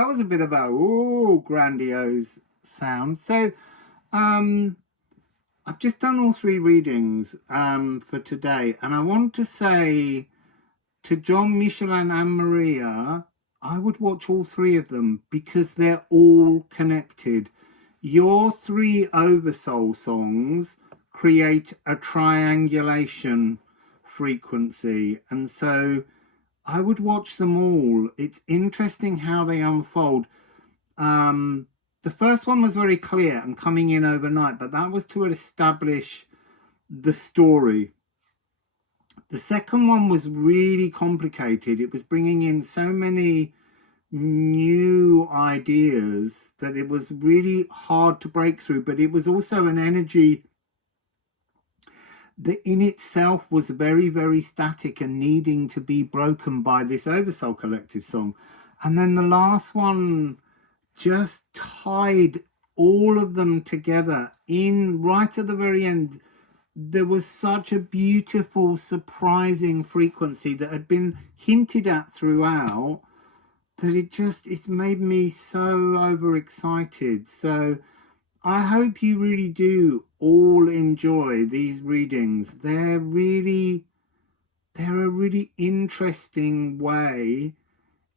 that was a bit of a grandiose sound. So I've just done all 3 readings for today, and I want to say to John, Michelin and Maria, I would watch all 3 of them because they're all connected. Your 3 Oversoul songs create a triangulation frequency, and so I would watch them all. It's interesting how they unfold. The first one was very clear and coming in overnight, but that was to establish the story. The second one was really complicated. It was bringing in so many new ideas that it was really hard to break through, but it was also an energy that in itself was very, very static and needing to be broken by this Oversoul Collective song. And then the last one just tied all of them together in right at the very end. There was such a beautiful, surprising frequency that had been hinted at throughout that it made me so overexcited. So I hope you really do all enjoy these readings. They're a really interesting way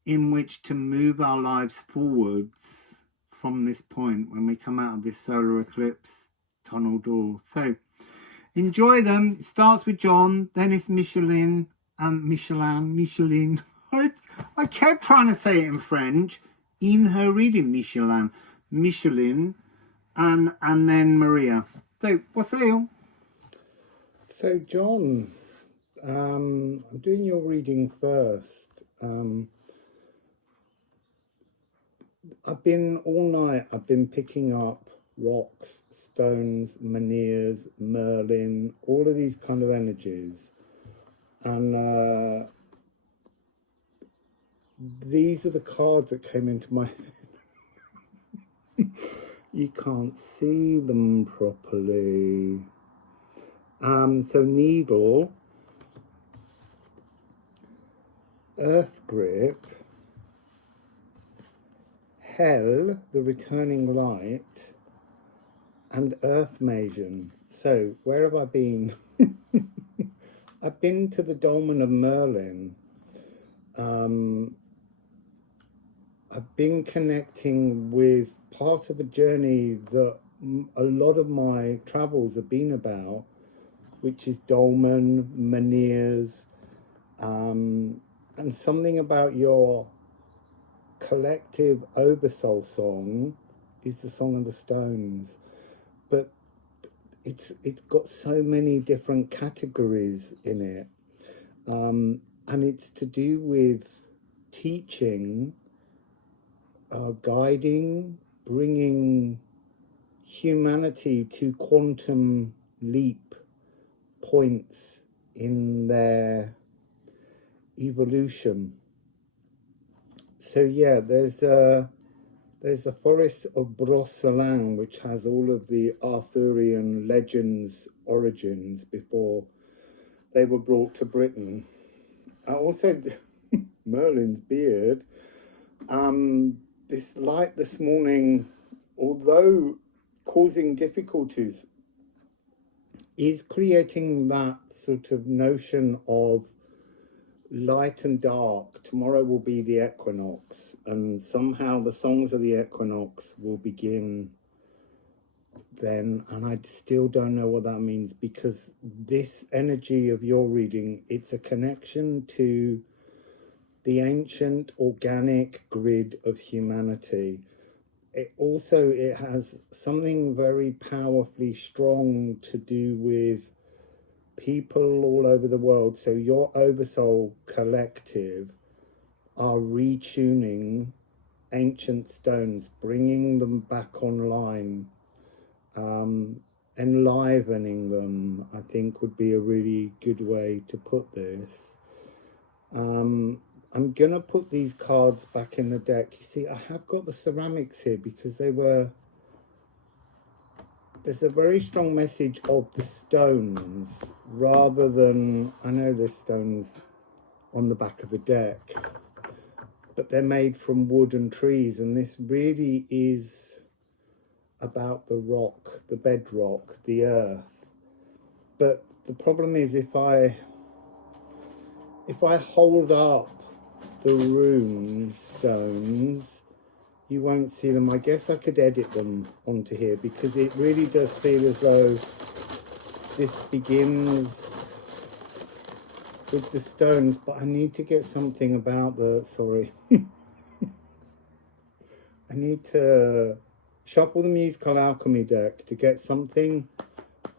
in which to move our lives forwards from this point when we come out of this solar eclipse tunnel door. So enjoy them. It starts with John, then it's Michelin and Michelin. I kept trying to say it in French in her reading, Michelin, and then Maria. So Wassail. So John, I'm doing your reading first. I've been picking up rocks, stones, menhirs, Merlin, all of these kind of energies, and these are the cards that came into my you can't see them properly. So Needle, Earth Grip, Hell, the Returning Light, and Earth Masion. So where have I been? I've been to the Dolmen of Merlin. I've been connecting with part of a journey that a lot of my travels have been about, which is dolmen, menhirs, and something about your collective Oversoul song is the Song of the Stones, but it's got so many different categories in it, and it's to do with teaching, guiding, bringing humanity to quantum leap points in their evolution. So yeah, there's the forest of Wassail, which has all of the Arthurian legends origins before they were brought to Britain. I also Merlin's beard. This light this morning, although causing difficulties, is creating that sort of notion of light and dark. Tomorrow will be the equinox, and somehow the songs of the equinox will begin then, and I still don't know what that means, because this energy of your reading, it's a connection to the ancient organic grid of humanity. It has something very powerfully strong to do with people all over the world. So your Oversoul collective are retuning ancient stones, bringing them back online, enlivening them, I think would be a really good way to put this. I'm gonna put these cards back in the deck. You see, I have got the ceramics here because there's a very strong message of the stones rather than, I know there's stones on the back of the deck, but they're made from wood and trees, and this really is about the rock, the bedrock, the earth. But the problem is, if I hold up the rune stones, you won't see them. I guess I could edit them onto here, because it really does feel as though this begins with the stones, but I need to get something about the, sorry. I need to shuffle the musical alchemy deck to get something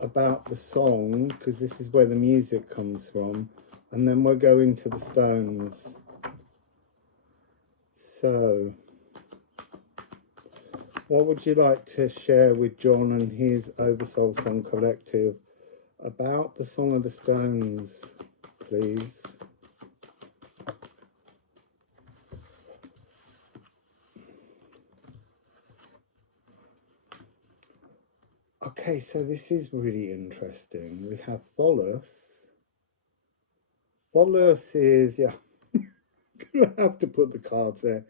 about the song, because this is where the music comes from, and then we'll go into the stones. So what would you like to share with John and his Oversoul Song Collective about the Song of the Stones, please? Okay, so this is really interesting. We have Volus. Volus is, yeah, I'm gonna have to put the cards there.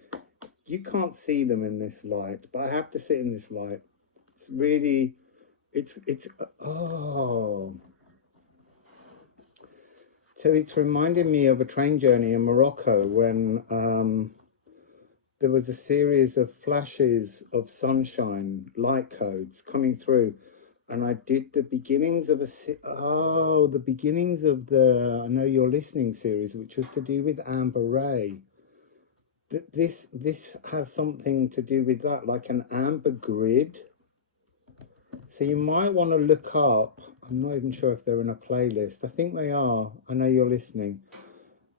You can't see them in this light, but I have to sit in this light. It's really, it's, oh. So it's reminding me of a train journey in Morocco when there was a series of flashes of sunshine, light codes coming through. And I did the beginnings of the beginnings of the I Know You're Listening series, which was to do with Amber Ray. This has something to do with that, like an amber grid. So you might want to look up, I'm not even sure if they're in a playlist. I think they are. I Know You're Listening.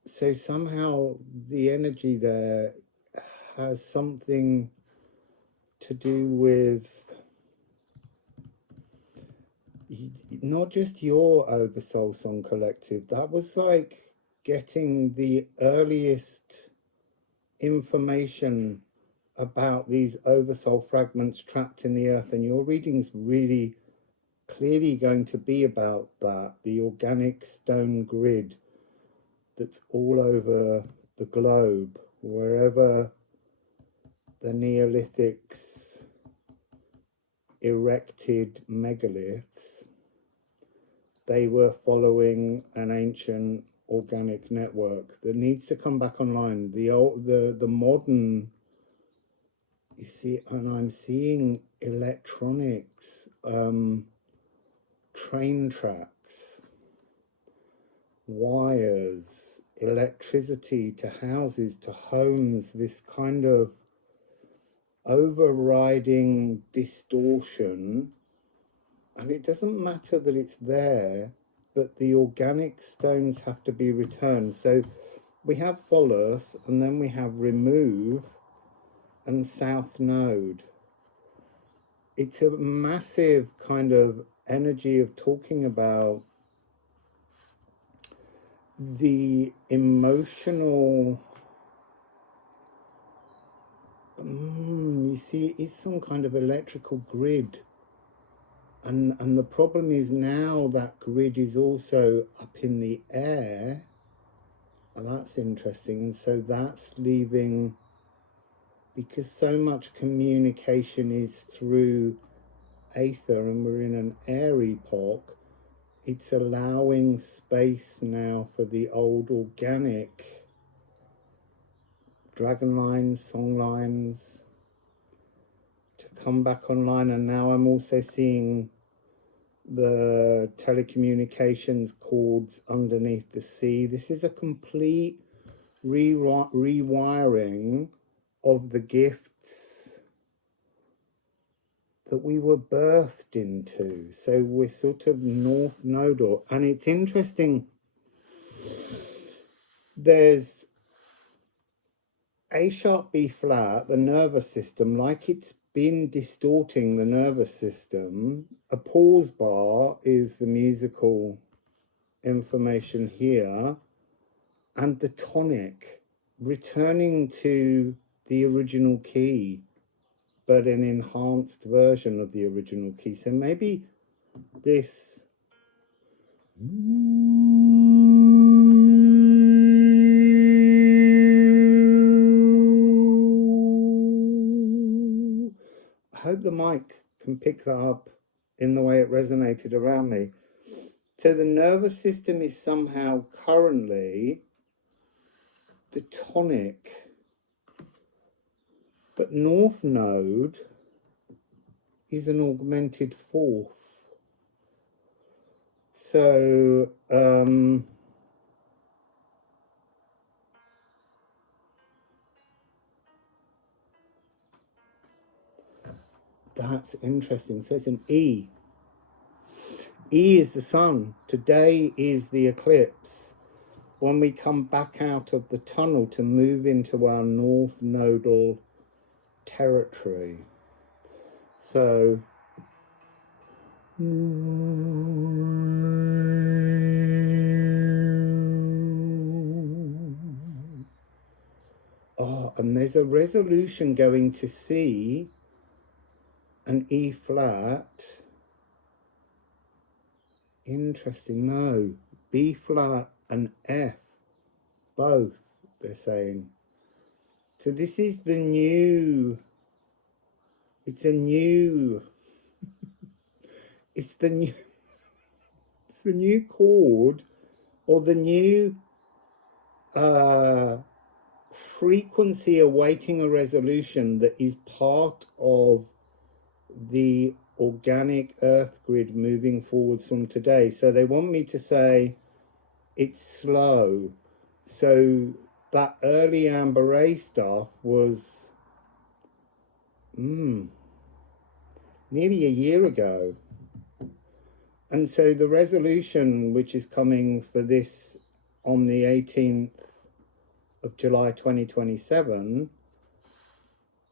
So somehow the energy there has something to do with not just your Oversoul Song Collective. That was like getting the earliest information about these Oversoul fragments trapped in the earth, and your reading's really clearly going to be about that, the organic stone grid that's all over the globe, wherever the Neolithics erected megaliths, they were following an ancient organic network that needs to come back online. The modern, you see, and I'm seeing electronics, train tracks, wires, electricity to houses, to homes, this kind of overriding distortion. And it doesn't matter that it's there, but the organic stones have to be returned. So we have Volus, and then we have Remove and South Node. It's a massive kind of energy of talking about the emotional, you see, it's some kind of electrical grid. And the problem is now that grid is also up in the air. Well, that's interesting. And so that's leaving, because so much communication is through aether and we're in an air epoch, it's allowing space now for the old organic dragon lines, song lines to come back online. And now I'm also seeing the telecommunications cords underneath the sea. This is a complete rewiring of the gifts that we were birthed into. So we're sort of north nodal. And it's interesting, there's A sharp, B flat, the nervous system, like it's been distorting the nervous system. A pause bar is the musical information here, and the tonic, returning to the original key, but an enhanced version of the original key. So maybe this hope the mic can pick that up in the way it resonated around me. So the nervous system is somehow currently the tonic, but North Node is an augmented fourth. So that's interesting. So it's an E. E is the sun. Today is the eclipse. When we come back out of the tunnel to move into our North Nodal territory. So and there's a resolution going to C, an E flat. Interesting. No, B flat and F, both, they're saying. So this is the new, it's the new chord, or the new frequency awaiting a resolution that is part of the organic earth grid moving forwards from today. So they want me to say it's slow. So that early Amber Ray stuff was nearly a year ago. And so the resolution, which is coming for this on the 18th of July 2027,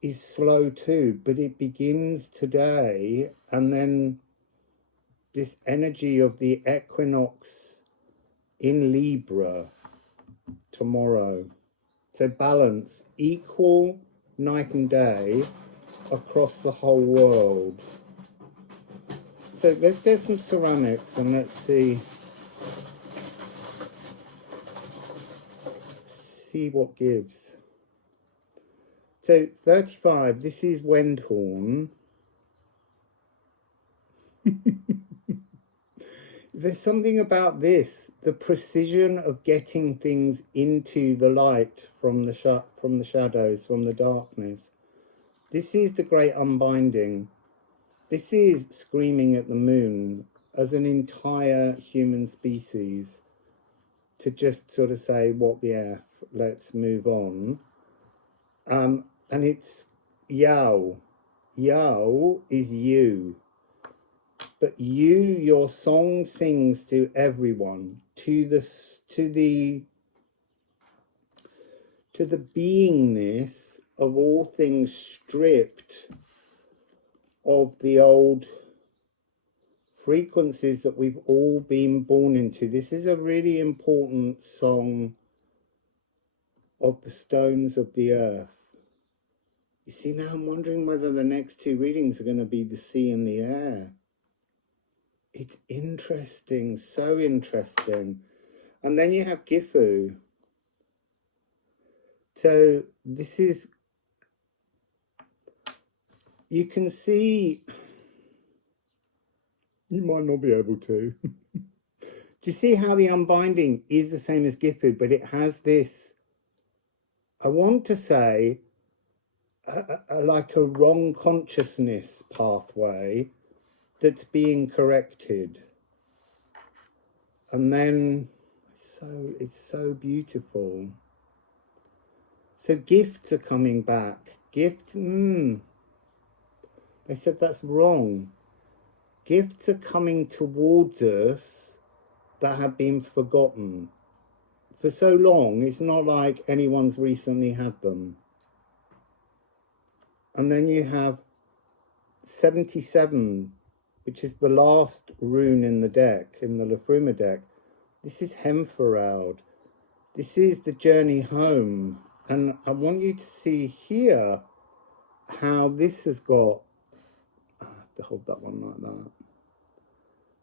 is slow too, but it begins today, and then this energy of the equinox in Libra tomorrow. So balance, equal night and day across the whole world. So let's get some ceramics and let's see what gives. So 35, this is Wendhorn. There's something about this, the precision of getting things into the light from the shadows, from the darkness. This is the great unbinding. This is screaming at the moon as an entire human species to just sort of say, what the F, let's move on. And it's Yao. Yao is you. But you, your song sings to everyone, to the beingness of all things stripped of the old frequencies that we've all been born into. This is a really important song of the stones of the earth. You see, now I'm wondering whether the next two readings are going to be the sea and the air. It's interesting, so interesting. And then you have Gifu. So this is, you can see, you might not be able to. Do you see how the unbinding is the same as Gifu, but it has this, I want to say, like a wrong consciousness pathway that's being corrected. And then, it's so beautiful. So gifts are coming back. Gifts, they said that's wrong. Gifts are coming towards us that have been forgotten. For so long, it's not like anyone's recently had them. And then you have 77, which is the last rune in the deck, in the Liffruma deck. This is Hemferald. This is the journey home. And I want you to see here how this has got, I have to hold that one like that.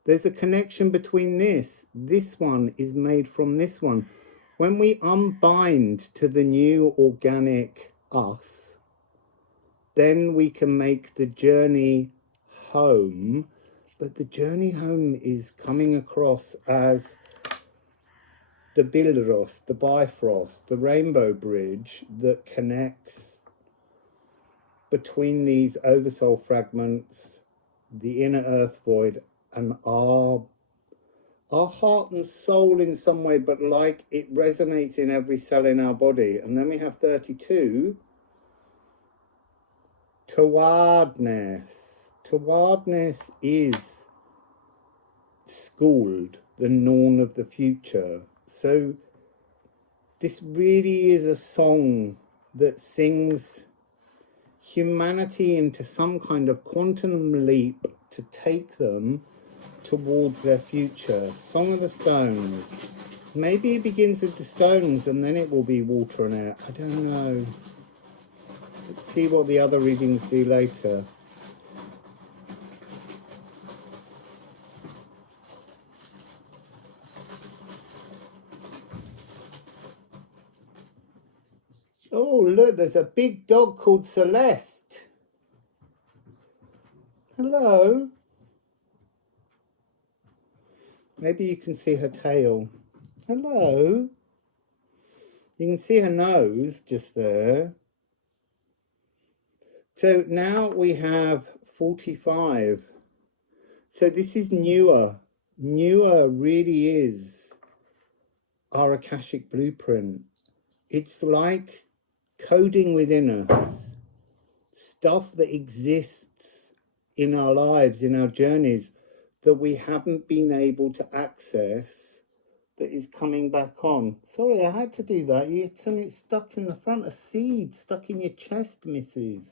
There's a connection between this. This one is made from this one. When we unbind to the new organic us, then we can make the journey home. But the journey home is coming across as the Bilros, the Bifrost, the Rainbow Bridge that connects between these oversoul fragments, the inner earth void, and our heart and soul in some way, but like it resonates in every cell in our body. And then we have 32, towardness. Towardness is schooled, the Norn of the future. So this really is a song that sings humanity into some kind of quantum leap to take them towards their future. Song of the Stones. Maybe it begins with the stones and then it will be water and air. I don't know. Let's see what the other readings do later. Oh, look, there's a big dog called Celeste. Hello. Maybe you can see her tail. Hello. You can see her nose just there. So now we have 45. So this is newer. Newer really is our Akashic blueprint. It's like coding within us, stuff that exists in our lives, in our journeys, that we haven't been able to access, that is coming back on. Sorry, I had to do that. You had something stuck in the front, a seed stuck in your chest, Mrs.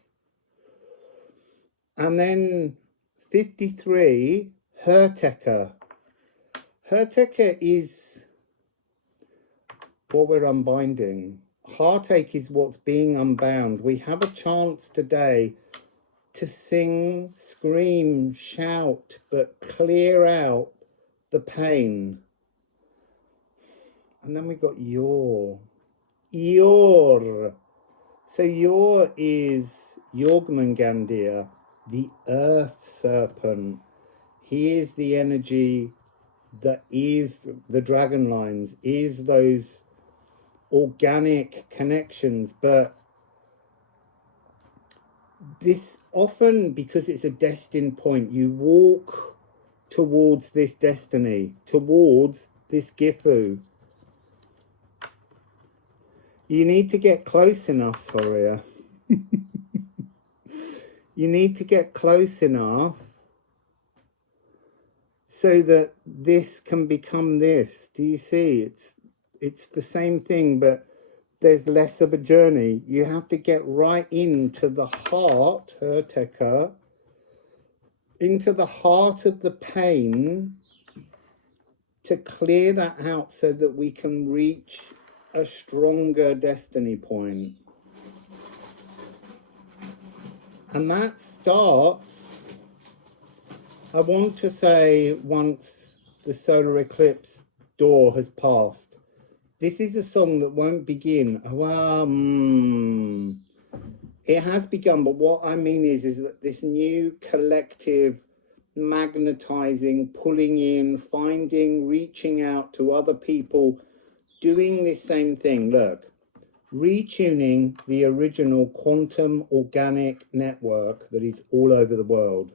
And then 53, Hertecker. Hertecker is what we're unbinding. Heartache is what's being unbound. We have a chance today to sing, scream, shout, but clear out the pain. And then we got Yor. Yor. So Yor is Yorgmangandir, the earth serpent. He is the energy that is the dragon lines, is those organic connections. But this often, because it's a destined point, you walk towards this destiny, towards this Gifu. You need to get close enough, Soria. You need to get close enough so that this can become this. Do you see? It's the same thing, but there's less of a journey. You have to get right into the heart, Hertecker, into the heart of the pain to clear that out so that we can reach a stronger destiny point. And that starts, I want to say, once the solar eclipse door has passed. This is a song that won't begin. It has begun, but what I mean is that this new collective magnetizing, pulling in, finding, reaching out to other people, doing this same thing. Look, retuning the original quantum organic network that is all over the world.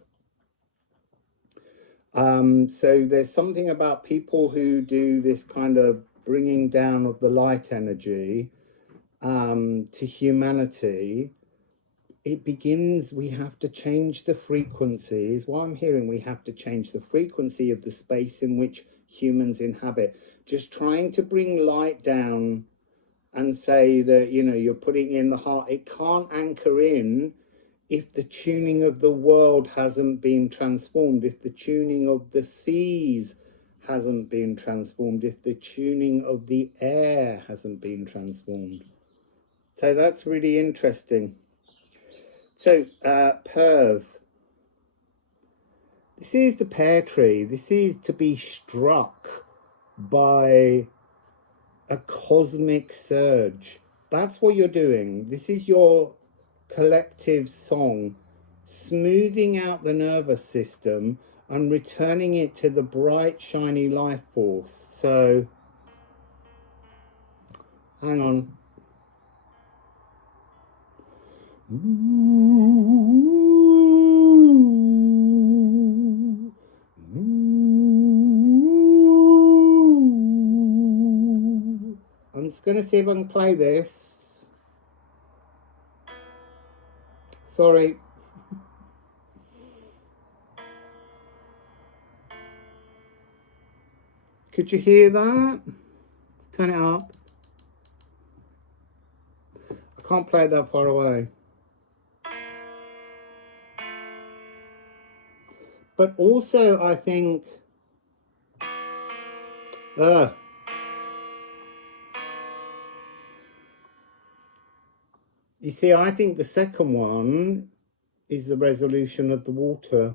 So there's something about people who do this kind of bringing down of the light energy to humanity. It begins, we have to change the frequencies. What I'm hearing, we have to change the frequency of the space in which humans inhabit. Just trying to bring light down and say that, you know, you're putting in the heart. It can't anchor in if the tuning of the world hasn't been transformed, if the tuning of the seas hasn't been transformed, if the tuning of the air hasn't been transformed. So that's really interesting. So Perth, this is the pear tree. This is to be struck by a cosmic surge. That's what you're doing. This is your collective song, smoothing out the nervous system and returning it to the bright, shiny life force. So, hang on. I'm just going to see if I can play this. Sorry. Could you hear that? Let's turn it up. I can't play it that far away. But also, I think... you see, I think the second one is the resolution of the water,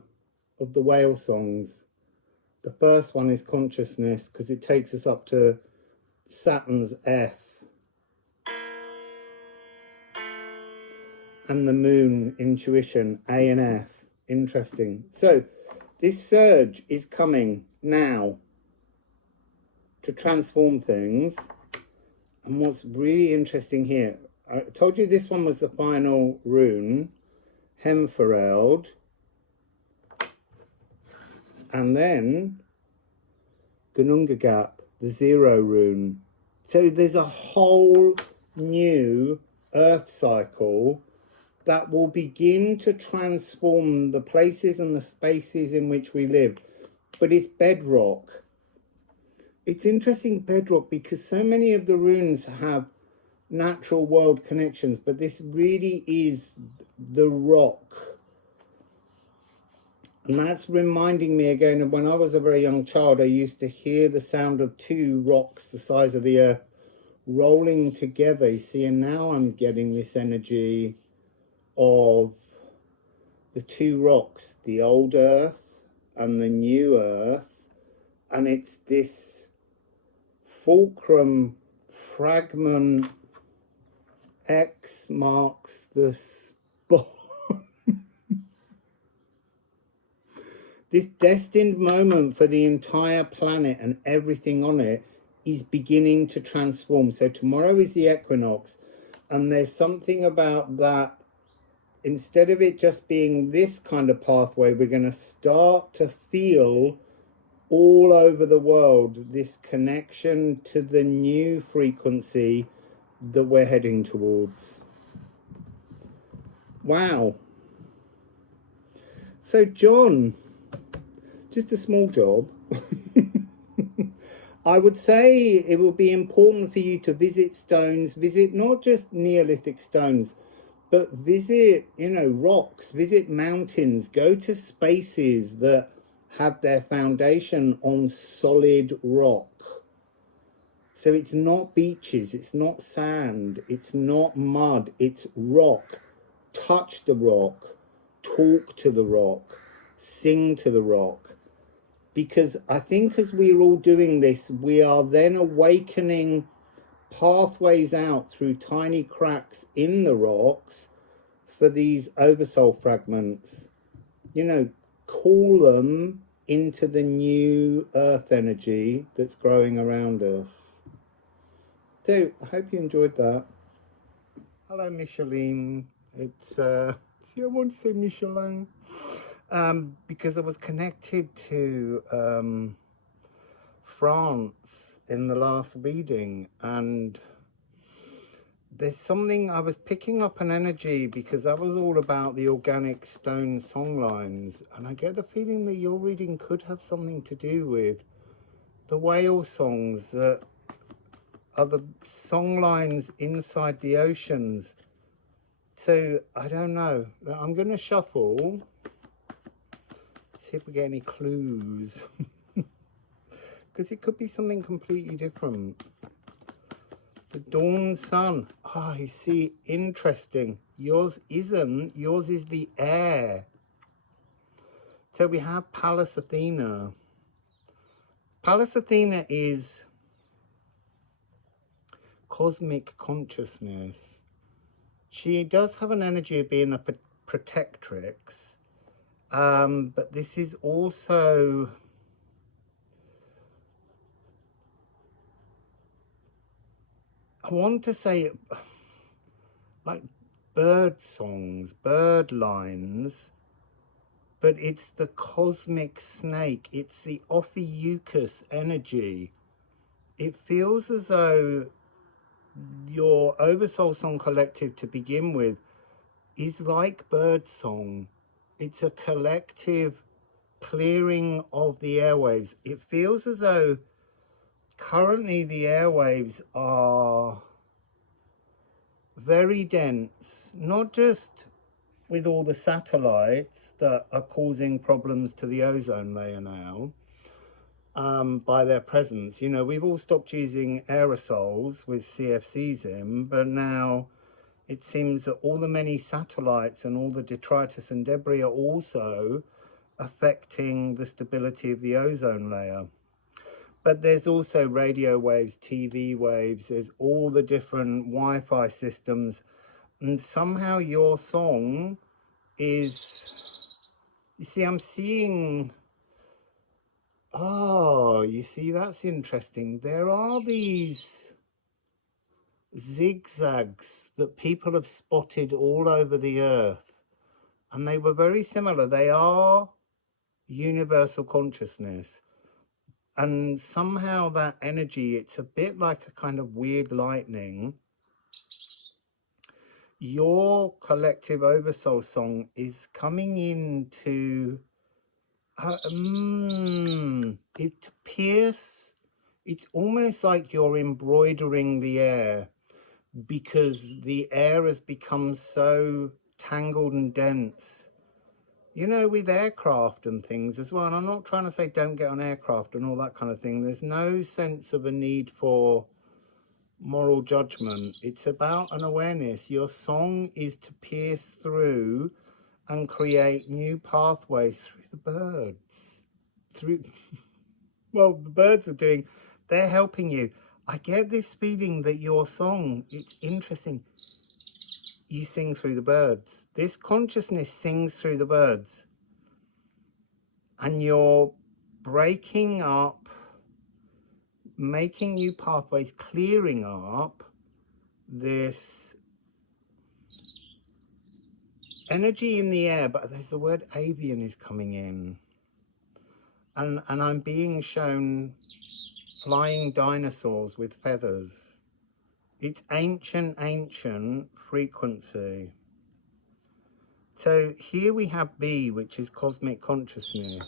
of the whale songs. The first one is consciousness, because it takes us up to Saturn's F. And the moon, intuition, A and F. Interesting. So, this surge is coming now to transform things. And what's really interesting here, I told you this one was the final rune, Hemfereld. And then Gunungagap, the 0 rune. So there's a whole new earth cycle that will begin to transform the places and the spaces in which we live. But it's bedrock. It's interesting, bedrock, because so many of the runes have natural world connections, but this really is the rock. And that's reminding me again of when I was a very young child. I used to hear the sound of 2 rocks the size of the earth rolling together. You see, and now I'm getting this energy of the 2 rocks, the old earth and the new earth, and it's this fulcrum fragment. X marks the spot. This destined moment for the entire planet and everything on it is beginning to transform. So tomorrow is the equinox, and there's something about that. Instead of it just being this kind of pathway, we're going to start to feel all over the world this connection to the new frequency that we're heading towards. Wow. So John, just a small job. I would say it will be important for you to visit stones, visit not just Neolithic stones, but visit, you know, rocks, visit mountains, go to spaces that have their foundation on solid rock. So it's not beaches, it's not sand, it's not mud, it's rock. Touch the rock, talk to the rock, sing to the rock. Because I think as we're all doing this, we are then awakening pathways out through tiny cracks in the rocks for these oversoul fragments. You know, call them into the new earth energy that's growing around us. So I hope you enjoyed that. Hello, Michelin. It's see, I want to say Michelin because I was connected to France in the last reading, and there's something, I was picking up an energy because that was all about the organic stone songlines, and I get the feeling that your reading could have something to do with the whale songs that are the songlines inside the oceans. So I don't know, I'm going to shuffle, see if we get any clues, because it could be something completely different. The dawn sun, you see, interesting. Yours isn't, yours is the air. So we have Pallas Athena. Pallas Athena is cosmic consciousness. She does have an energy of being a protectrix, but this is also, I want to say, like bird songs, bird lines, but it's the cosmic snake, it's the Ophiuchus energy. It feels as though your Oversoul Song Collective to begin with is like birdsong. It's a collective clearing of the airwaves. It feels as though currently the airwaves are very dense, not just with all the satellites that are causing problems to the ozone layer now, by their presence. You know, we've all stopped using aerosols with CFCs in, but now it seems that all the many satellites and all the detritus and debris are also affecting the stability of the ozone layer. But there's also radio waves, TV waves, there's all the different Wi-Fi systems, and somehow your song is, you see, I'm seeing, oh, you see, that's interesting. There are these zigzags that people have spotted all over the earth, and they were very similar. They are universal consciousness, and somehow that energy, it's a bit like a kind of weird lightning. Your collective Oversoul song is coming into it to pierce. It's almost like you're embroidering the air, because the air has become so tangled and dense, you know, with aircraft and things as well. And I'm not trying to say don't get on aircraft and all that kind of thing. There's no sense of a need for moral judgment. It's about an awareness. Your song is to pierce through and create new pathways through the birds. Through, well, the birds are doing, they're helping you. I get this feeling that your song, it's interesting, you sing through the birds. This consciousness sings through the birds. And you're breaking up, making new pathways, clearing up this energy in the air. But there's the word avian is coming in. And I'm being shown flying dinosaurs with feathers. It's ancient frequency. So here we have B, which is cosmic consciousness.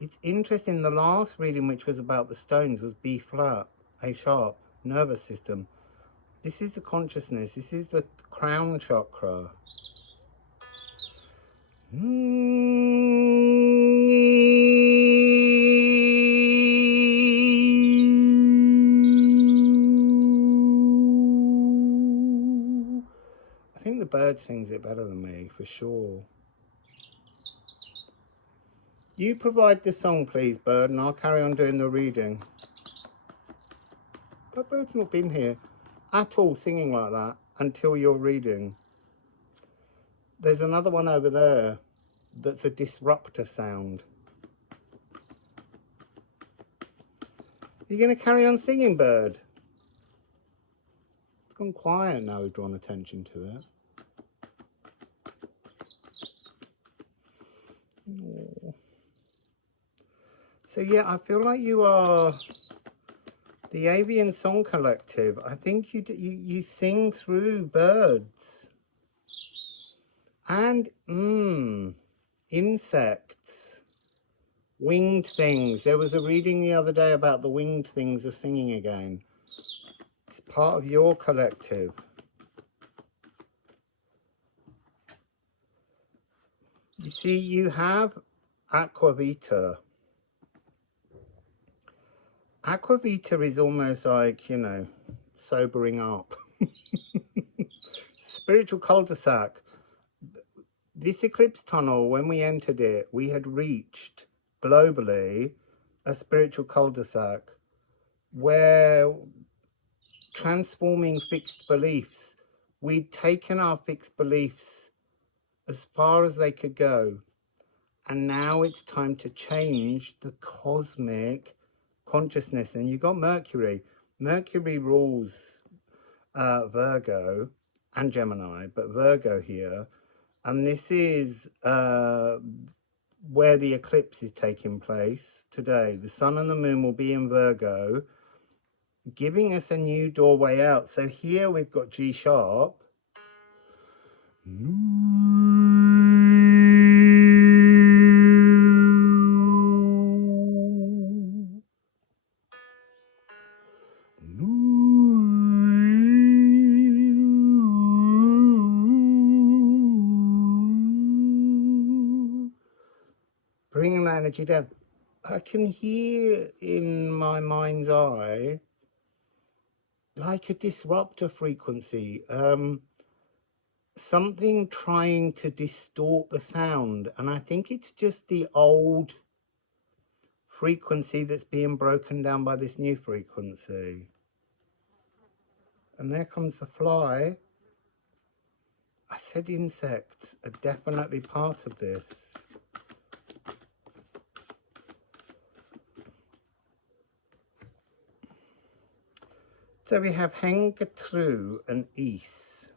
It's interesting, the last reading, which was about the stones, was B flat, A sharp, nervous system. This is the consciousness, this is the crown chakra. I think the bird sings it better than me, for sure. You provide the song, please, bird, and I'll carry on doing the reading. That bird's not been here at all singing like that until you're reading. There's another one over there that's a disruptor sound. You're going to carry on singing, bird? It's gone quiet now we've drawn attention to it. Oh. So yeah, I feel like you are the Avian Song Collective. I think you sing through birds and insects, winged things. There was a reading the other day about the winged things are singing again. It's part of your collective. You see, you have Aquavita. Aquavita is almost like, you know, sobering up. Spiritual cul-de-sac. This eclipse tunnel, when we entered it, we had reached globally a spiritual cul-de-sac where transforming fixed beliefs. We'd taken our fixed beliefs as far as they could go, and now it's time to change the cosmic consciousness. And you got Mercury. Mercury rules Virgo and Gemini, but Virgo here, and this is where the eclipse is taking place today. The sun and the moon will be in Virgo, giving us a new doorway out. So here we've got G sharp, bringing that energy down. I can hear in my mind's eye like a disruptor frequency, something trying to distort the sound, and I think it's just the old frequency that's being broken down by this new frequency. And there comes the fly. I said insects are definitely part of this. So we have Hengetru and Is.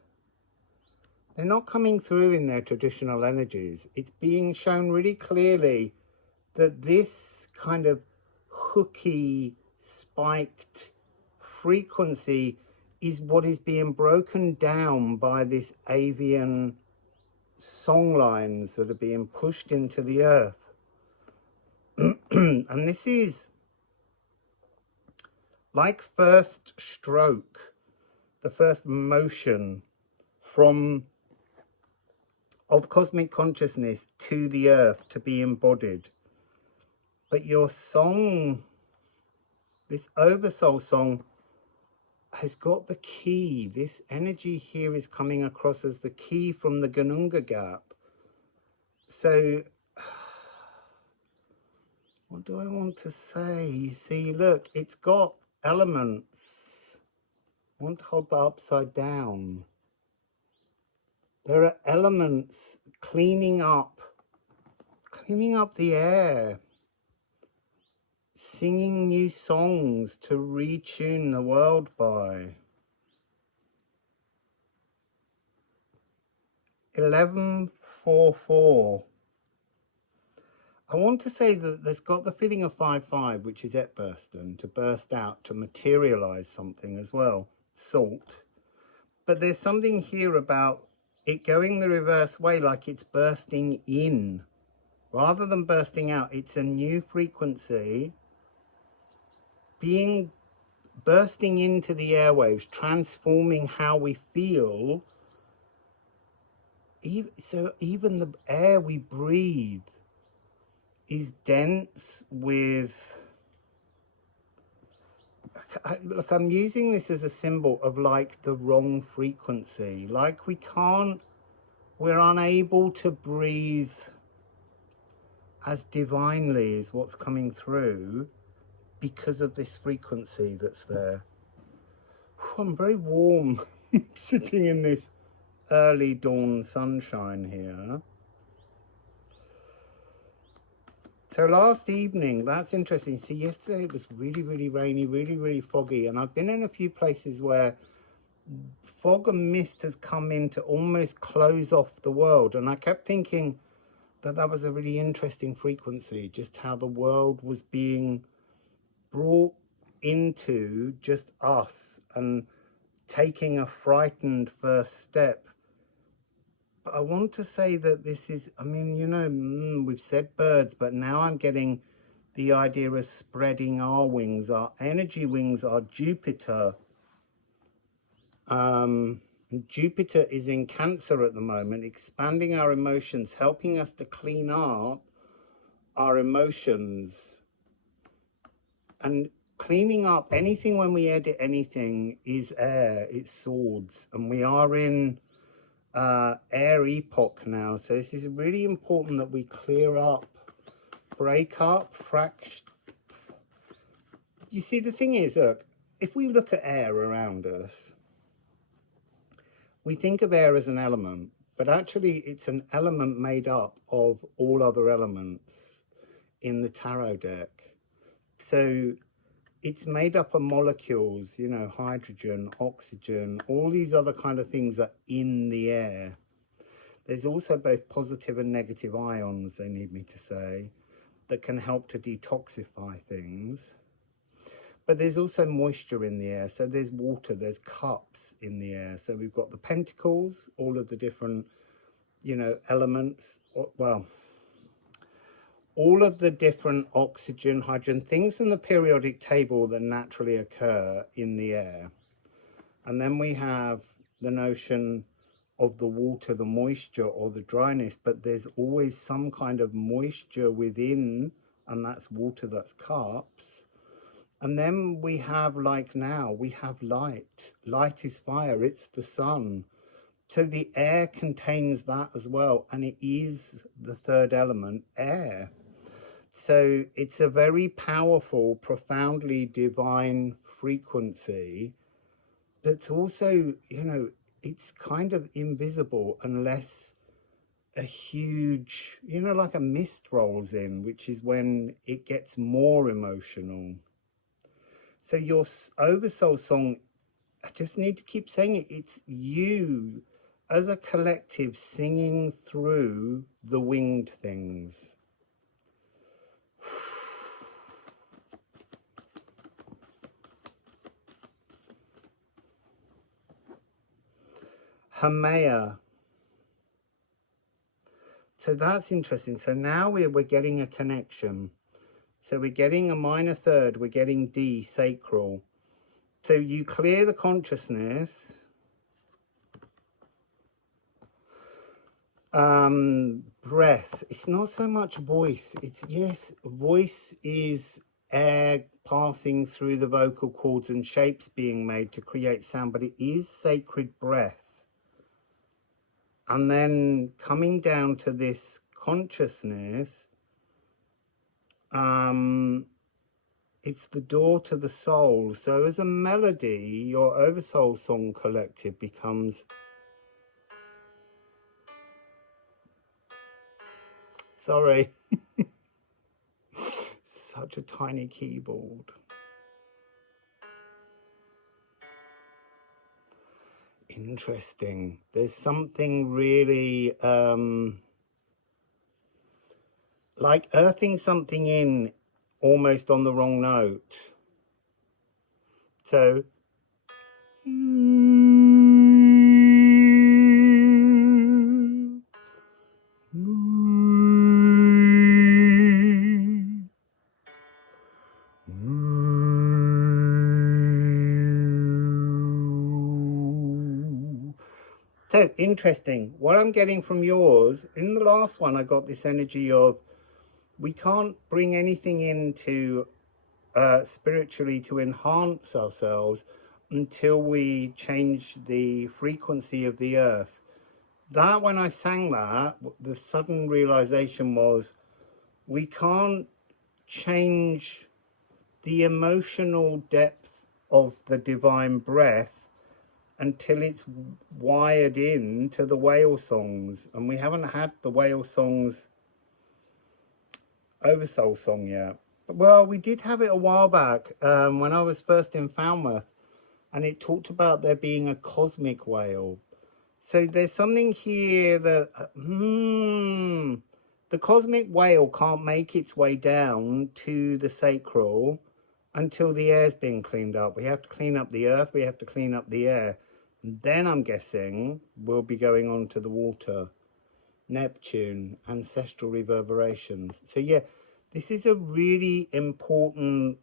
They're not coming through in their traditional energies. It's being shown really clearly that this kind of hooky, spiked frequency is what is being broken down by this avian song lines that are being pushed into the earth. And this is like first stroke, the first motion of cosmic consciousness to the earth to be embodied. But your song, this oversoul song, has got the key. This energy here is coming across as the key from the Gununga gap. So what do I want to say? You see, look, it's got elements. I want to hold that upside down. There are elements cleaning up the air, singing new songs to retune the world by. 1144. I want to say that there's got the feeling of 5-5, which is Etbursten, to burst out, to materialize something as well, salt. But there's something here about it going the reverse way, like it's bursting in. Rather than bursting out, it's a new frequency bursting into the airwaves, transforming how we feel. So even the air we breathe is dense with, look, I'm using this as a symbol of like the wrong frequency. Like we're unable to breathe as divinely is what's coming through because of this frequency that's there. I'm very warm sitting in this early dawn sunshine here. So last evening, that's interesting. See, yesterday it was really, really rainy, really, really foggy. And I've been in a few places where fog and mist has come in to almost close off the world. And I kept thinking that was a really interesting frequency, just how the world was being brought into just us and taking a frightened first step. But I want to say that this is, I mean, you know, we've said birds, but now I'm getting the idea of spreading our wings. Our energy wings are Jupiter. Jupiter is in Cancer at the moment, expanding our emotions, helping us to clean up our emotions. And cleaning up anything, when we edit anything, is air, it's swords. And we are in air epoch now, so this is really important that we clear up, break up, fraction. You see, the thing is, look, if we look at air around us, we think of air as an element, but actually it's an element made up of all other elements in the tarot deck. So it's made up of molecules, you know, hydrogen, oxygen, all these other kind of things are in the air. There's also both positive and negative ions, they need me to say, that can help to detoxify things. But there's also moisture in the air. So there's water, there's cups in the air. So we've got the pentacles, all of the different, you know, elements, well, all of the different oxygen, hydrogen, things in the periodic table that naturally occur in the air. And then we have the notion of the water, the moisture or the dryness, but there's always some kind of moisture within, and that's water, that's cups. And then we have, like now, we have light. Light is fire, it's the sun. So the air contains that as well, and it is the third element, air. So it's a very powerful, profoundly divine frequency that's also, you know, it's kind of invisible unless a huge, you know, like a mist rolls in, which is when it gets more emotional. So your Oversoul song, I just need to keep saying it, it's you as a collective singing through the winged things. Hamea. So that's interesting. So now we're getting a connection. So we're getting a minor third, we're getting D, sacral. So you clear the consciousness. Breath. It's not so much voice. It's, yes, voice is air passing through the vocal cords and shapes being made to create sound, but it is sacred breath. And then coming down to this consciousness, it's the door to the soul. So as a melody, your Oversoul Song Collective becomes, sorry, such a tiny keyboard. Interesting. There's something really like earthing something in almost on the wrong note. So so interesting. What I'm getting from yours, in the last one, I got this energy of we can't bring anything into spiritually to enhance ourselves until we change the frequency of the earth. That, when I sang that, the sudden realization was we can't change the emotional depth of the divine breath until it's wired in to the whale songs, and we haven't had the whale songs Oversoul song yet. Well, we did have it a while back when I was first in Falmouth, and it talked about there being a cosmic whale. So there's something here that the cosmic whale can't make its way down to the sacral until the air's been cleaned up. We have to clean up the earth, we have to clean up the air. And then I'm guessing we'll be going on to the water, Neptune, ancestral reverberations. So yeah, this is a really important,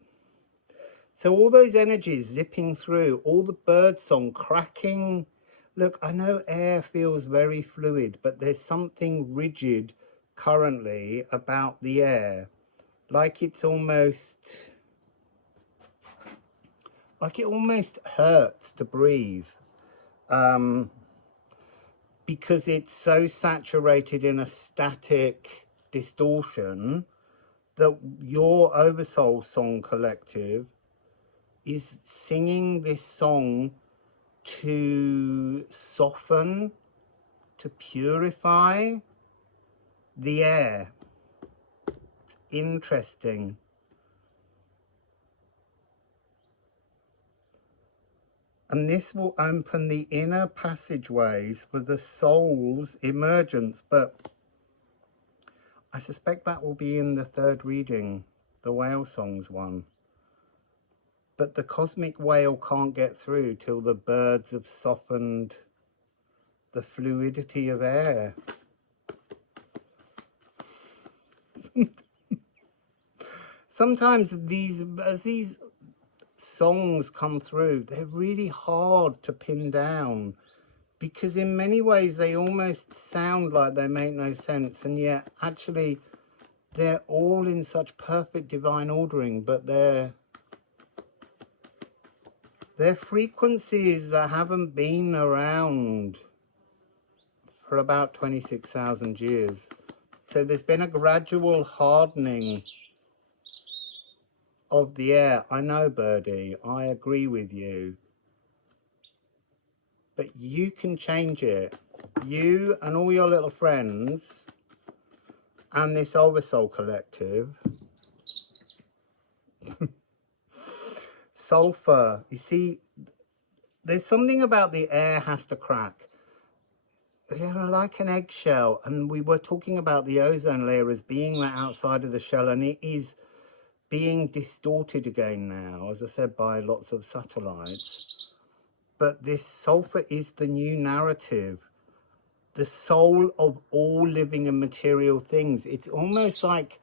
so all those energies zipping through, all the bird song cracking. Look, I know air feels very fluid, but there's something rigid currently about the air, like it's almost, like it almost hurts to breathe. Because it's so saturated in a static distortion that your Oversoul Song Collective is singing this song to soften, to purify the air. It's interesting. And this will open the inner passageways for the soul's emergence. But I suspect that will be in the third reading, the whale songs one. But the cosmic whale can't get through till the birds have softened the fluidity of air. Sometimes as these songs come through, they're really hard to pin down, because in many ways they almost sound like they make no sense, and yet actually they're all in such perfect divine ordering, but they're frequencies that haven't been around for about 26,000 years. So there's been a gradual hardening of the air. I know, Birdie, I agree with you. But you can change it. You and all your little friends and this Oversoul collective. Sulfur. You see, there's something about the air has to crack. You know, like an eggshell. And we were talking about the ozone layer as being that outside of the shell, and it is being distorted again now, as I said, by lots of satellites. But this sulfur is the new narrative, the soul of all living and material things. It's almost like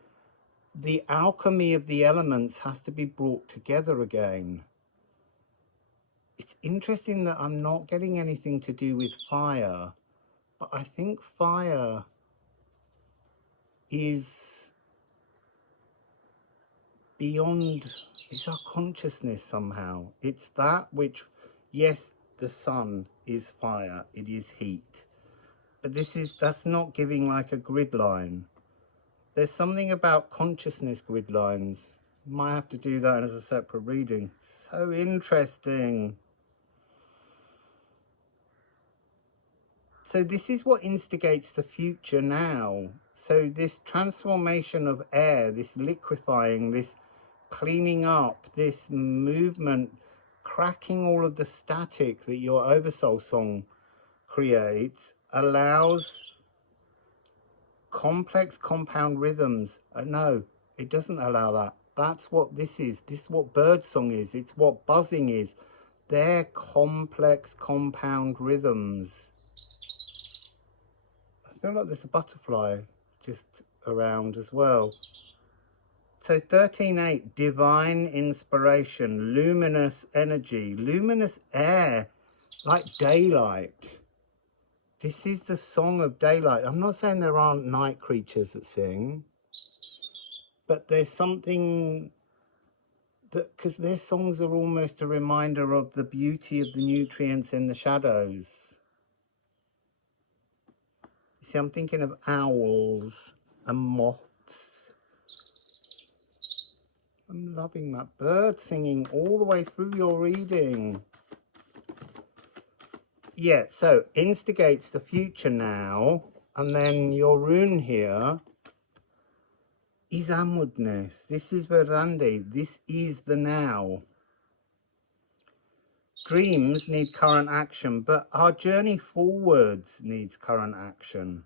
the alchemy of the elements has to be brought together again. It's interesting that I'm not getting anything to do with fire, but I think fire is beyond, it's our consciousness somehow. It's that which, yes, the sun is fire, it is heat, but that's not giving like a grid line. There's something about consciousness grid lines. Might have to do that as a separate reading. So interesting. So this is what instigates the future now. So this transformation of air, this liquefying, this cleaning up, this movement, cracking all of the static that your Oversoul song creates, allows complex compound rhythms. No, it doesn't allow that. That's what this is. This is what birdsong is. It's what buzzing is. They're complex compound rhythms. I feel like there's a butterfly just around as well. So 13.8, divine inspiration, luminous energy, luminous air, like daylight. This is the song of daylight. I'm not saying there aren't night creatures that sing, but there's something that, because their songs are almost a reminder of the beauty of the nutrients in the shadows. You see, I'm thinking of owls and moths. I'm loving that bird singing all the way through your reading. Yeah, so instigates the future now, and then your rune here is Amudness. This is Verandi. This is the now. Dreams need current action, but our journey forwards needs current action.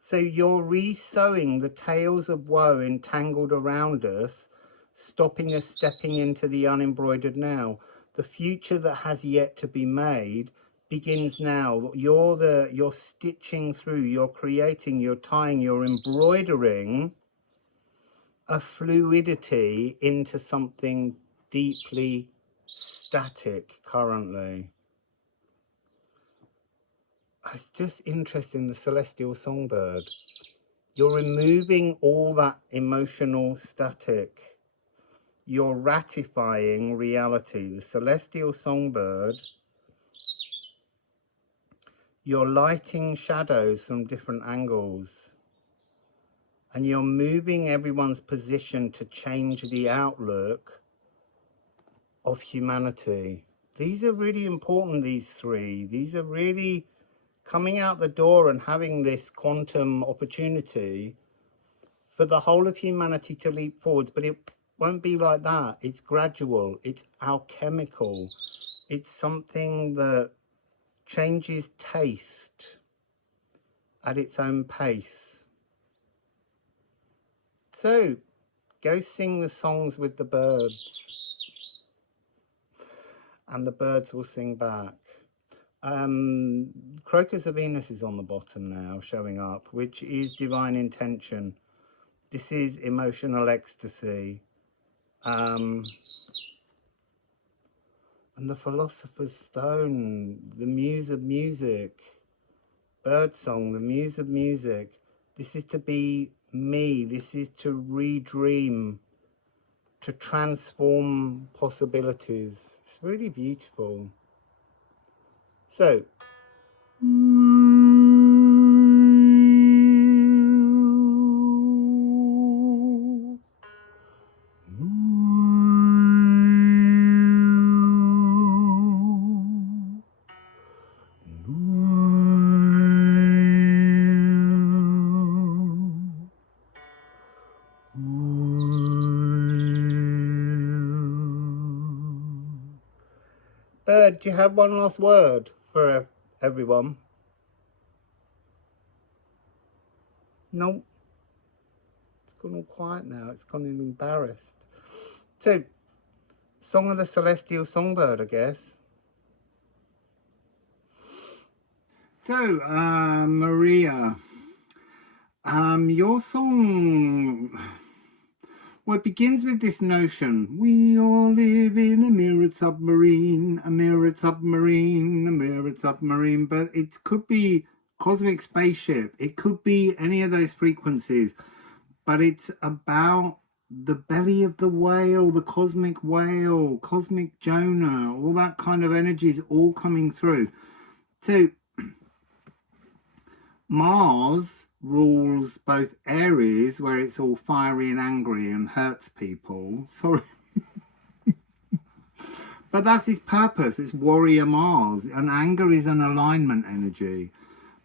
So you're re-sewing the tales of woe entangled around us, stopping us stepping into the unembroidered now. The future that has yet to be made begins now. You're stitching through, you're creating, you're tying, you're embroidering a fluidity into something deeply static currently. It's just interesting, the celestial songbird. You're removing all that emotional static. You're ratifying reality. The celestial songbird, you're lighting shadows from different angles. And you're moving everyone's position to change the outlook of humanity. These are really important, these three. These are really coming out the door and having this quantum opportunity for the whole of humanity to leap forwards. But it won't be like that. It's gradual. It's alchemical. It's something that changes taste at its own pace. So, go sing the songs with the birds, and the birds will sing back. Crocus of Venus is on the bottom now, showing up, which is divine intention. This is emotional ecstasy. And the Philosopher's Stone, the Muse of Music, Birdsong, the Muse of Music. This is to be me. This is to redream, to transform possibilities. It's really beautiful. So, Bird, do you have one last word for everyone? No. It's gone all quiet now. It's gone embarrassed. So, Song of the Celestial Songbird, I guess. So, Maria, your song, well, it begins with this notion: we all live in a mirrored submarine, a mirrored submarine, a mirrored submarine. But it could be cosmic spaceship. It could be any of those frequencies. But it's about the belly of the whale, the cosmic whale, cosmic Jonah, all that kind of energy is all coming through. So Mars rules both Aries, where it's all fiery and angry and hurts people. Sorry. But that's his purpose. It's warrior Mars. And anger is an alignment energy.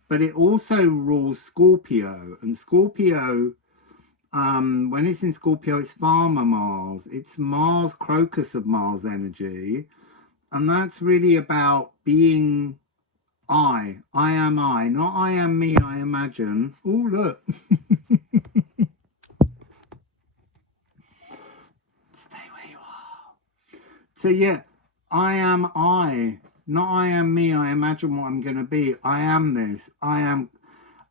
But it also rules Scorpio. And Scorpio, when it's in Scorpio, it's farmer Mars. It's Mars, crocus of Mars energy. And that's really about being I am I, not I am me, I imagine. Oh, look. Stay where you are. So yeah, I am I, not I am me, I imagine what I'm going to be. I am this. I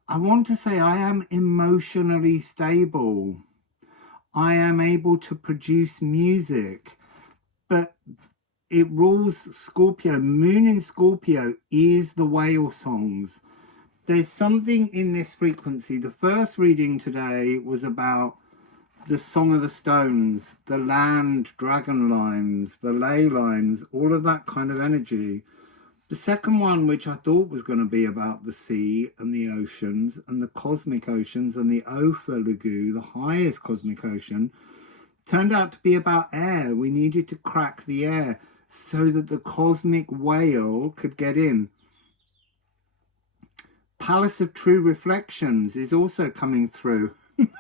want to say I am emotionally stable. I am able to produce music. But it rules Scorpio. Moon in Scorpio is the whale songs. There's something in this frequency. The first reading today was about the Song of the Stones, the land dragon lines, the ley lines, all of that kind of energy. The second one, which I thought was going to be about the sea and the oceans and the cosmic oceans and the Ophir Lagoon, the highest cosmic ocean, turned out to be about air. We needed to crack the air so that the cosmic whale could get in. Palace of True Reflections is also coming through. It's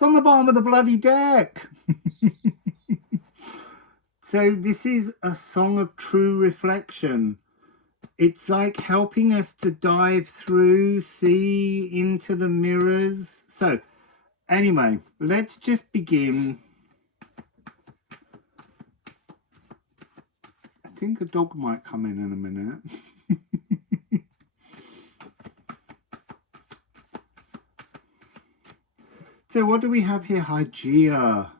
on the bottom of the bloody deck. So this is a song of true reflection. It's like helping us to dive through, see into the mirrors. So anyway, let's just begin. I think a dog might come in a minute. So what do we have here? Hygeia.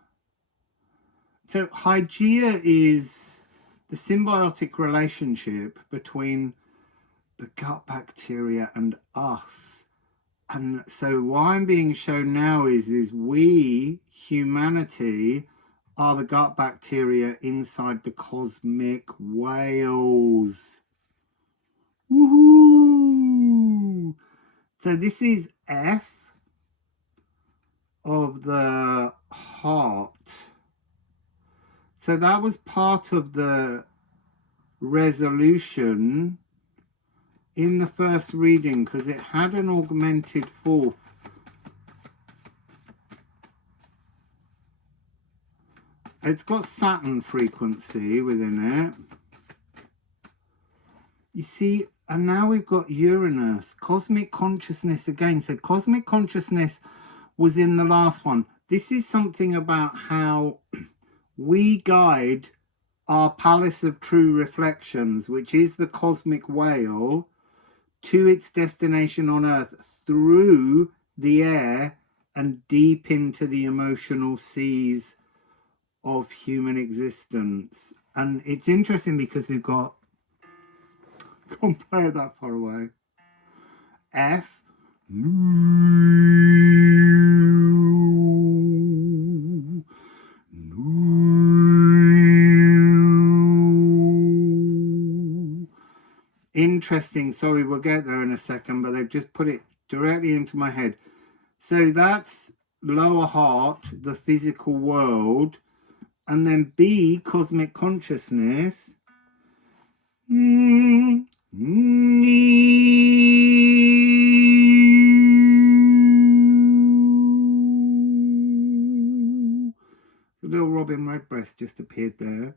So Hygeia is the symbiotic relationship between the gut bacteria and us. And so what I'm being shown now is we, humanity, are the gut bacteria inside the cosmic whales. Woohoo! So this is F of the heart. So that was part of the resolution in the first reading, because it had an augmented fourth. It's got Saturn frequency within it. You see, and now we've got Uranus, cosmic consciousness again. So cosmic consciousness was in the last one. This is something about how we guide our palace of true reflections, which is the cosmic whale, to its destination on Earth through the air and deep into the emotional seas of human existence. And it's interesting because we've got, can't play it that far away, F, interesting. Sorry, we'll get there in a second, but they've just put it directly into my head. So that's lower heart, the physical world, and then B, cosmic consciousness. A little Robin Redbreast just appeared there.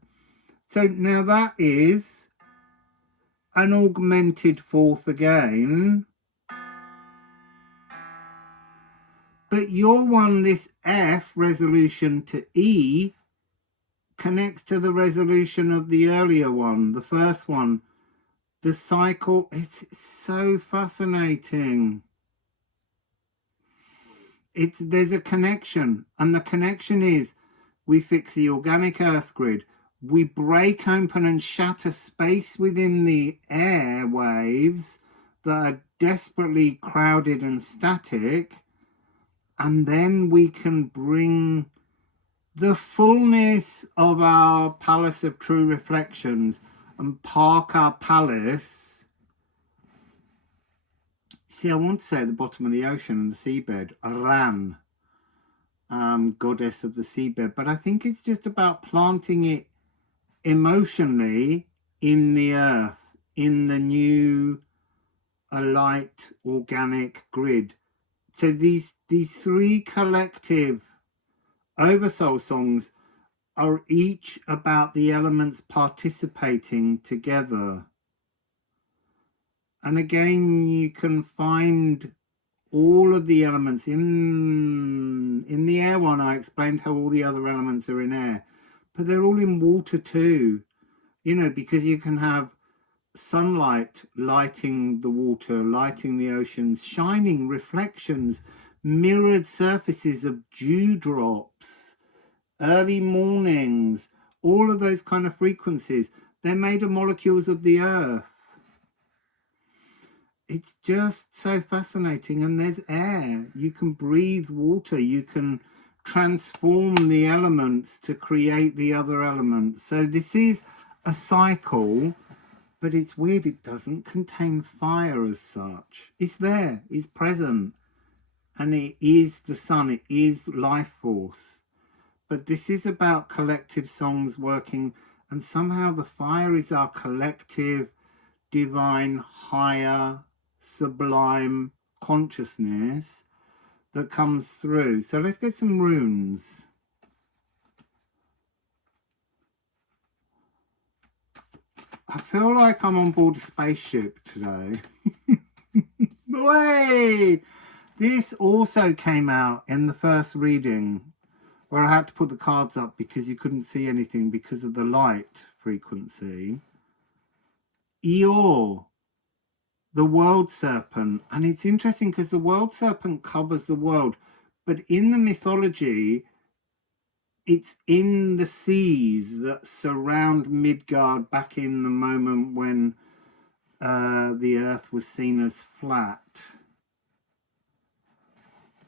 So now that is an augmented fourth again. But your one, this F resolution to E, connects to the resolution of the earlier one, the first one. The cycle, it's so fascinating. There's a connection, and the connection is we fix the organic earth grid. We break open and shatter space within the air waves that are desperately crowded and static, and then we can bring the fullness of our palace of true reflections and park our palace. See, I want to say at the bottom of the ocean and the seabed, Ran, goddess of the seabed, but I think it's just about planting it emotionally in the earth, in the new light organic grid. So these three collective Oversoul songs are each about the elements participating together. And again, you can find all of the elements in the air one. I explained how all the other elements are in air, but they're all in water too, you know, because you can have sunlight lighting the water, lighting the oceans, shining reflections, mirrored surfaces of dewdrops, early mornings, all of those kind of frequencies. They're made of molecules of the earth. It's just so fascinating. And there's air. You can breathe water. You can transform the elements to create the other elements. So this is a cycle, but it's weird. It doesn't contain fire as such. It's there. It's present. And it is the sun. It is life force. But this is about collective songs working. And somehow the fire is our collective, divine, higher, sublime consciousness that comes through. So let's get some runes. I feel like I'm on board a spaceship today. Way! This also came out in the first reading, where I had to put the cards up because you couldn't see anything because of the light frequency. Eeyore, the world serpent. And it's interesting because the world serpent covers the world, but in the mythology, it's in the seas that surround Midgard back in the moment when the earth was seen as flat.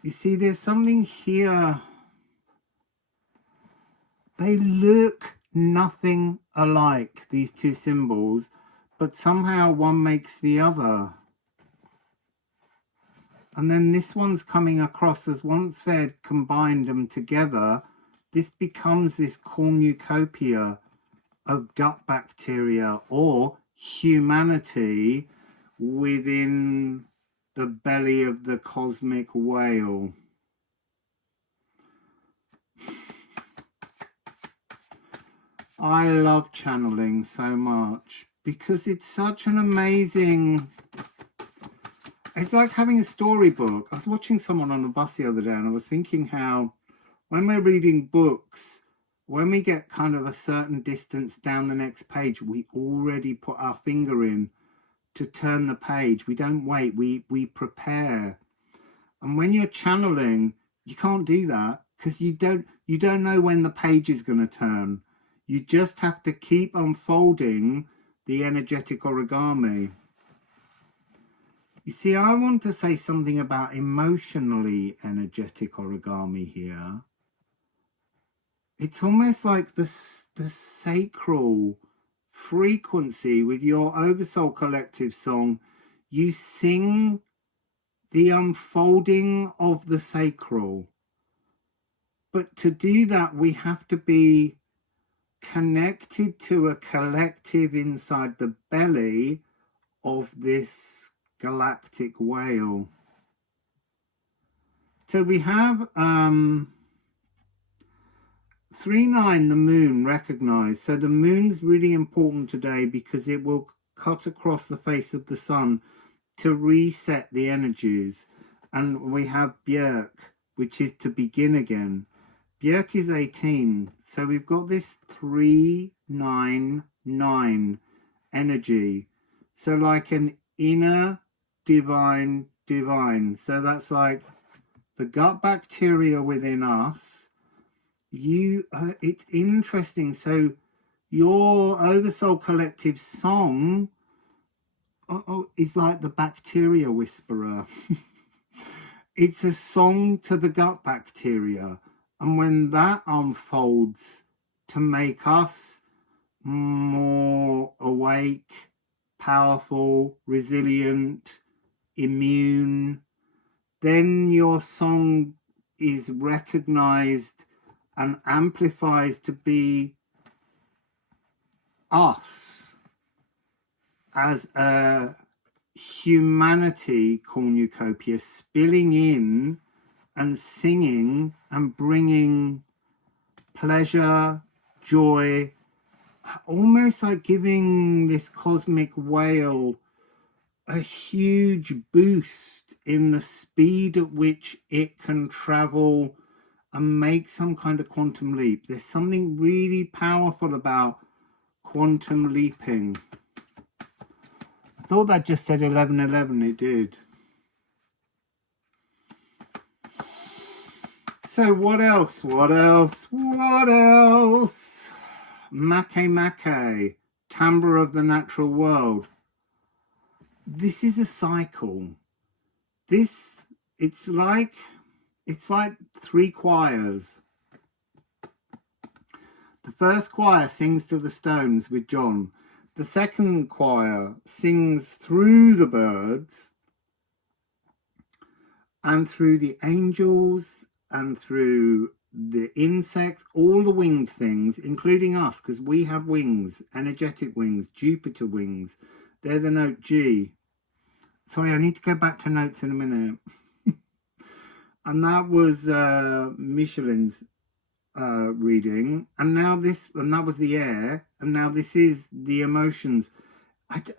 You see, there's something here. They look nothing alike, these two symbols, but somehow one makes the other. And then this one's coming across as once they'd combined them together, this becomes this cornucopia of gut bacteria or humanity within the belly of the cosmic whale. I love channeling so much because it's such an amazing, it's like having a storybook. I was watching someone on the bus the other day and I was thinking how when we're reading books, when we get kind of a certain distance down the next page, we already put our finger in to turn the page. We don't wait, we prepare. And when you're channeling, you can't do that because you don't know when the page is going to turn. You just have to keep unfolding the energetic origami. You see, I want to say something about emotionally energetic origami here. It's almost like the sacral frequency with your Oversoul Collective song. You sing the unfolding of the sacral. But to do that, we have to be connected to a collective inside the belly of this galactic whale. So we have 3-9, the moon, recognized. So the moon's really important today because it will cut across the face of the sun to reset the energies. And we have Björk, which is to begin again. Björk is 18, so we've got this 3-9-9 energy. So like an inner divine. So that's like the gut bacteria within us. It's interesting. So your Oversoul Collective song is like the bacteria whisperer. It's a song to the gut bacteria. And when that unfolds to make us more awake, powerful, resilient, immune, then your song is recognized and amplifies to be us as a humanity cornucopia spilling in and singing and bringing pleasure, joy, almost like giving this cosmic whale a huge boost in the speed at which it can travel and make some kind of quantum leap. There's something really powerful about quantum leaping. I thought that just said 1111, it did. So what else? Make, timbre of the natural world. This is a cycle. It's like 3 choirs. The first choir sings to the stones with John. The second choir sings through the birds and through the angels and through the insects, all the winged things, including us, because we have wings, energetic wings, Jupiter wings. They're the note G. Sorry, I need to go back to notes in a minute. And that was Michelin's reading. And now that was the air. And now this is the emotions.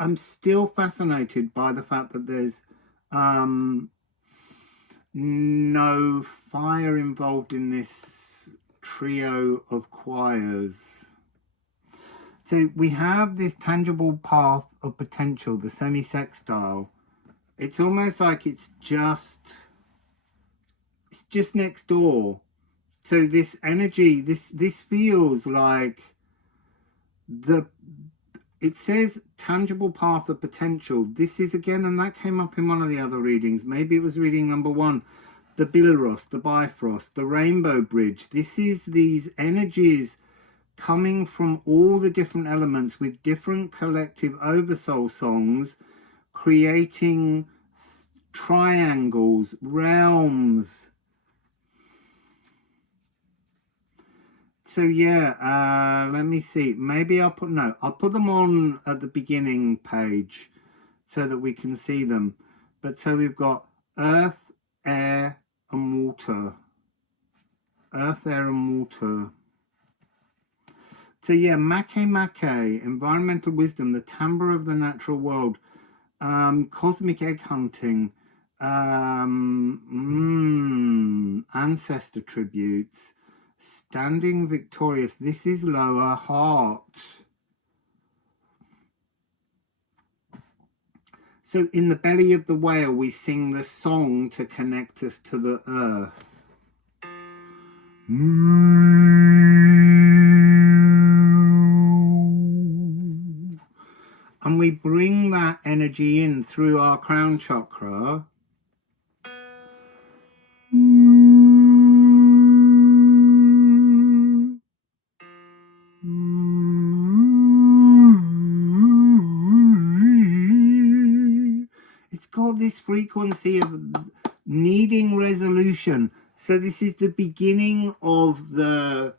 I'm still fascinated by the fact that there's no fire involved in this trio of choirs. So we have this tangible path of potential, the semi-sextile. It's almost like it's just next door. So this energy, this feels like it says tangible path of potential. This is again, and that came up in one of the other readings. Maybe it was reading number 1. The Bilros, the Bifrost, the Rainbow Bridge. This is these energies coming from all the different elements with different collective oversoul songs, creating triangles, realms. So yeah, let me see. Maybe I'll put them on at the beginning page so that we can see them. But so we've got earth, air, and water. Earth, air, and water. So yeah, Make, environmental wisdom, the timbre of the natural world, cosmic egg hunting, ancestor tributes, standing victorious. This is lower heart. So in the belly of the whale, we sing the song to connect us to the earth. And we bring that energy in through our crown chakra. It's got this frequency of needing resolution. So this is the beginning of the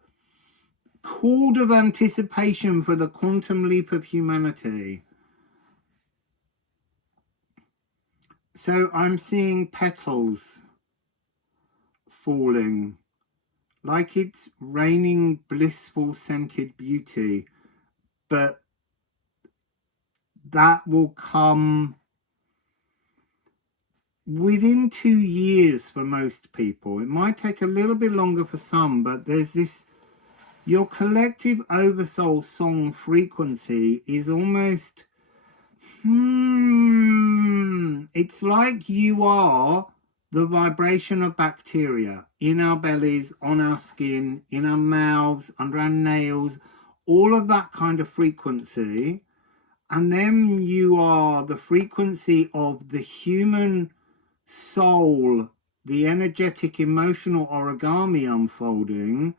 chord of anticipation for the quantum leap of humanity. So I'm seeing petals falling, like it's raining blissful scented beauty, but that will come within 2 years for most people. It might take a little bit longer for some, but there's this, your collective oversoul song frequency is almost, it's like you are the vibration of bacteria in our bellies, on our skin, in our mouths, under our nails, all of that kind of frequency. And then you are the frequency of the human soul, the energetic, emotional origami unfolding.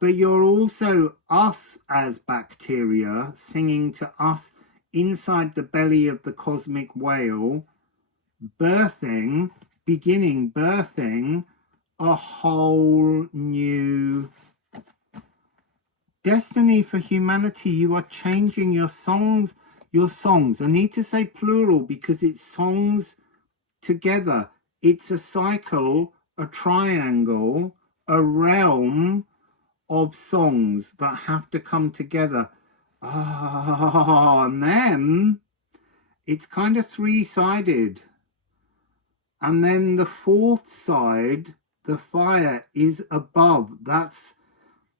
But you're also us as bacteria singing to us inside the belly of the cosmic whale, birthing a whole new destiny for humanity. You are changing your songs. I need to say plural because it's songs together. It's a cycle, a triangle, a realm of songs that have to come together. And then it's kind of three-sided. And then the fourth side, the fire, is above. That's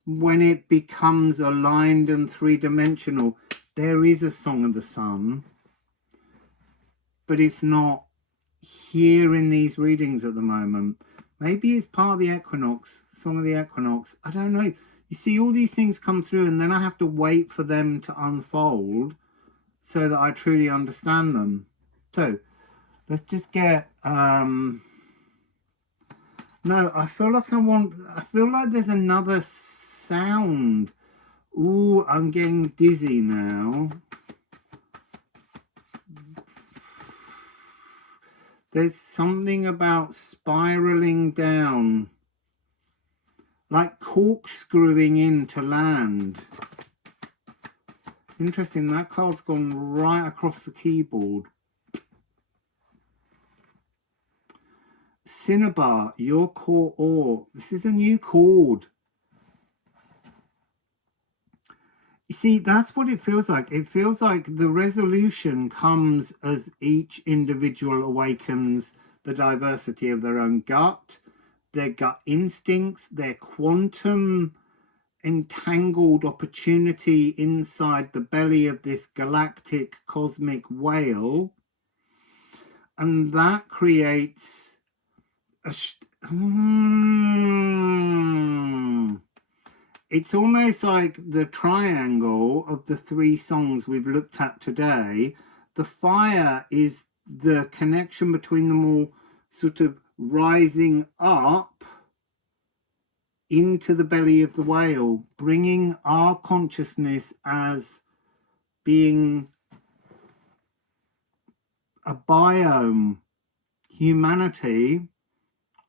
when it becomes aligned and three-dimensional. There is a song of the sun, but it's not here in these readings at the moment. Maybe it's part of the equinox, song of the equinox. I don't know. You see, all these things come through and then I have to wait for them to unfold so that I truly understand them. So let's just get no, I feel like there's another sound. Ooh, I'm getting dizzy now. There's something about spiraling down, like corkscrewing into land. Interesting, that card's gone right across the keyboard. Cinnabar, your core ore. This is a new chord. You see, that's what it feels like. It feels like the resolution comes as each individual awakens the diversity of their own gut, their gut instincts, their quantum entangled opportunity inside the belly of this galactic cosmic whale. And that creates it's almost like the triangle of the three songs we've looked at today. The fire is the connection between them all, sort of rising up into the belly of the whale, bringing our consciousness as being a biome, humanity,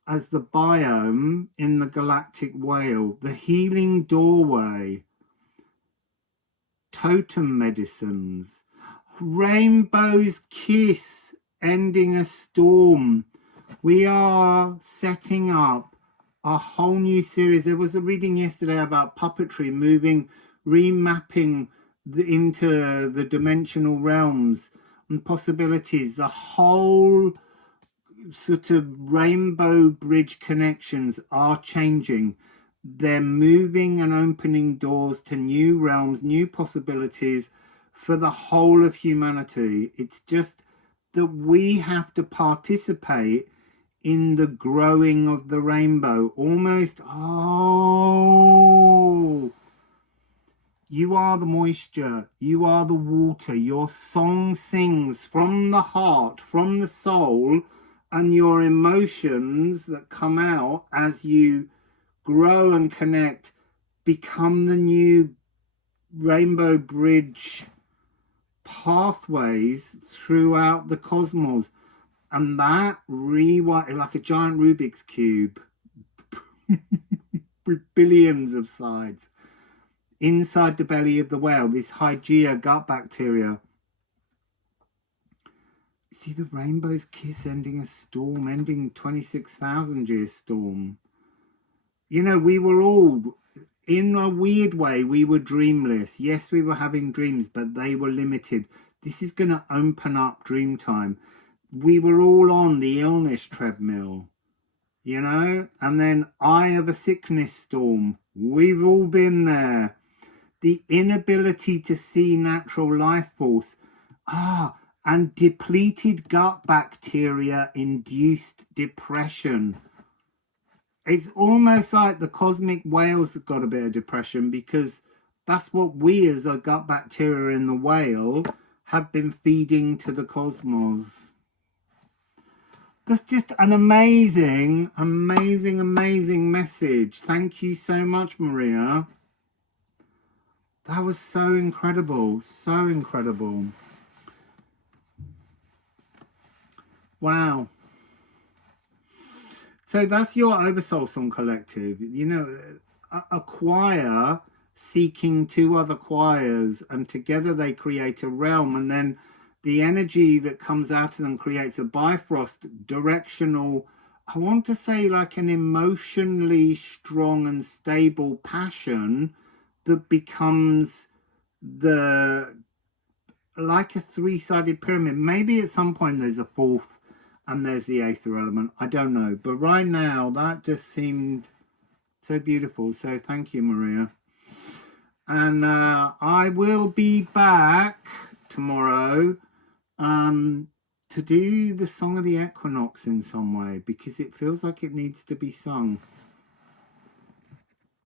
as the biome in the galactic whale, the healing doorway, totem medicines, rainbow's kiss, ending a storm. We are setting up a whole new series. There was a reading yesterday about puppetry, moving, remapping into the dimensional realms and possibilities. The whole sort of rainbow bridge connections are changing. They're moving and opening doors to new realms, new possibilities for the whole of humanity. It's just that we have to participate in the growing of the rainbow. Almost, oh, you are the moisture, you are the water. Your song sings from the heart, from the soul, and your emotions that come out as you grow and connect become the new rainbow bridge pathways throughout the cosmos. And that like a giant Rubik's Cube with billions of sides inside the belly of the whale, this Hygeia gut bacteria. See the rainbow's kiss ending a storm, ending 26,000 year storm. You know, we were all, in a weird way, we were dreamless. Yes, we were having dreams, but they were limited. This is going to open up dream time. We were all on the illness treadmill, you know, and then eye of a sickness storm. We've all been there. The inability to see natural life force. And depleted gut bacteria induced depression. It's almost like the cosmic whales have got a bit of depression, because that's what we as a gut bacteria in the whale have been feeding to the cosmos. That's just an amazing, amazing, amazing message. Thank you so much, Maria. That was so incredible, so incredible. Wow. So that's your Oversoul Song Collective. You know, a choir seeking two other choirs, and together they create a realm, and then the energy that comes out of them creates a Bifrost directional, I want to say like an emotionally strong and stable passion that becomes like a three-sided pyramid. Maybe at some point there's a fourth and there's the aether element. I don't know. But right now, that just seemed so beautiful. So thank you, Maria. And I will be back tomorrow to do the Song of the Equinox in some way, because it feels like it needs to be sung.